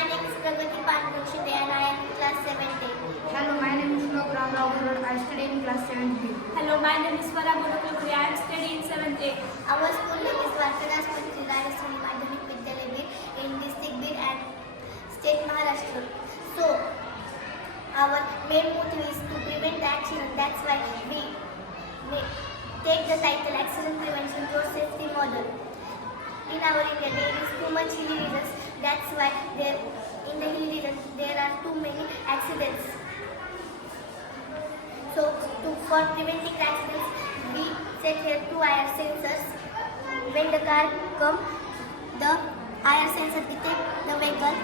My name is Pragati Pandokshite and I am in class 7th. Hello, my name is Shlok Ram Rao. I study in class 7B. Hello, my name is Farah Bodokulpuri. I am studying 7th A. Our school name is Varkadas Pantri Rajasthani Madhyamik Vidyalaya in district Bir and state Maharashtra. So, our main motive is to prevent the accident. That's why we take the title Accident Prevention Road Safety Model. In our India, there is too much hilly regions. That's why in the hilly regions there are too many accidents. So, for preventing accidents, we set here 2 IR sensors. When the car comes, the IR sensor detects the vehicle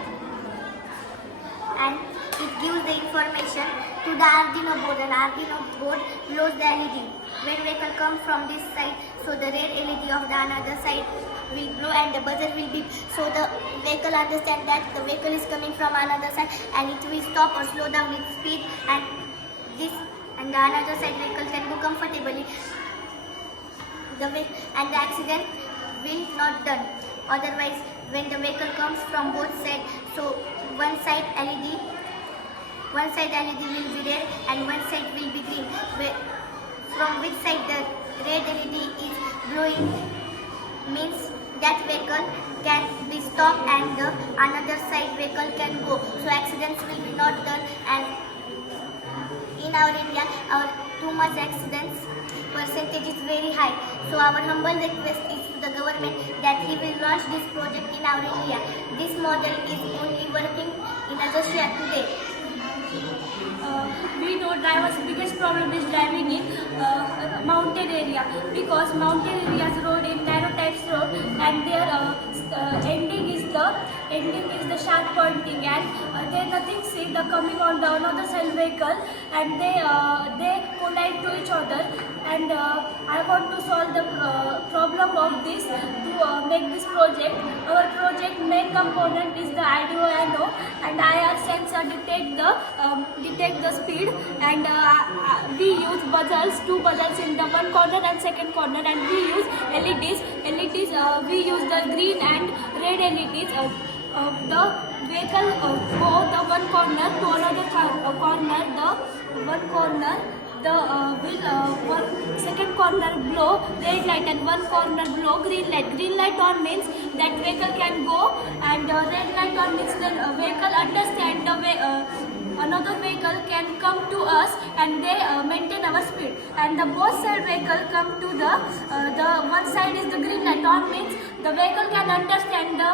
and it gives the information to the Arduino board. And Arduino board blows the LED. When vehicle comes from this side, so the red LED of the another side will blow and the buzzer will beep. So the vehicle understands that the vehicle is coming from another side and it will stop or slow down its speed, and the another side vehicle can go comfortably. And the accident will not done. Otherwise, when the vehicle comes from both sides, so one side LED will be red and one side will be green. From which side the red LED is blowing means that vehicle can be stopped and the another side vehicle can go. So accidents will be not done, and in our India, our too much accidents percentage is very high. So our humble request is to the government that he will launch this project in our India. This model is only working in Russia today. We know drivers' biggest problem is driving in mountain area, because mountain areas road in narrow types road, and their ending is the sharp pointing, and they nothing see the coming on the another side vehicle, and they collide to each other. And I want to solve the problem of this to make this project. Our project main component is the Arduino, and IR sensor detect the speed, and we use buzzers, 2 buzzers in the one corner and second corner, and we use LEDs. We use the green and red LEDs. The vehicle go the one corner to another corner. The one corner one second corner blow red light and one corner blow green light. Green light on means that vehicle can go, and red light on means the vehicle understand the way another vehicle can come to us, and they maintain our speed. And the both side vehicle come to the one side is the green light on means the vehicle can understand the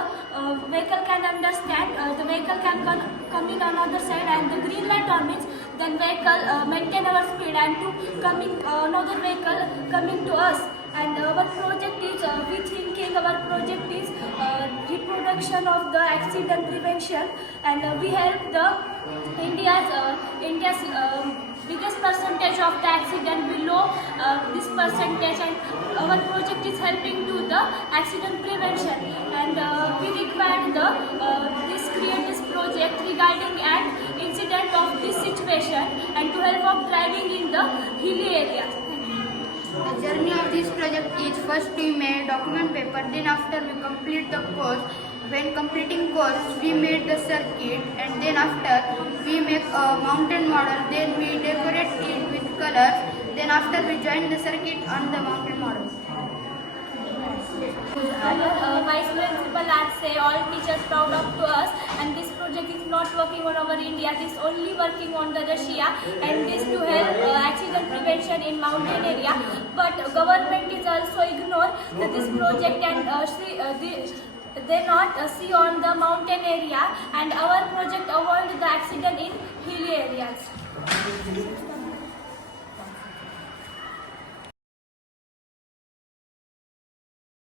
vehicle can come in another side, and the green light on means then vehicle maintain our speed and to coming another vehicle coming to us. And our project is we thinking our project is reproduction of the accident prevention, and we help the India's biggest percentage of the accident below this percentage, and our project is helping to the accident prevention. And we required this create this project regarding an incident of this situation and to help of driving in the hilly areas. The journey of this project is first we made document paper, then after we complete the course. When completing course, we made the circuit, and then after we make a mountain model, then we decorate it with colors, then after we join the circuit on the mountain model. Our vice principal had say all teachers proud of to us, and this project is not working on our India, this only working on the Russia, and this to help accident prevention in mountain area. But government is also ignore this project, and they not see on the mountain area, and our project avoid the accident in hilly areas.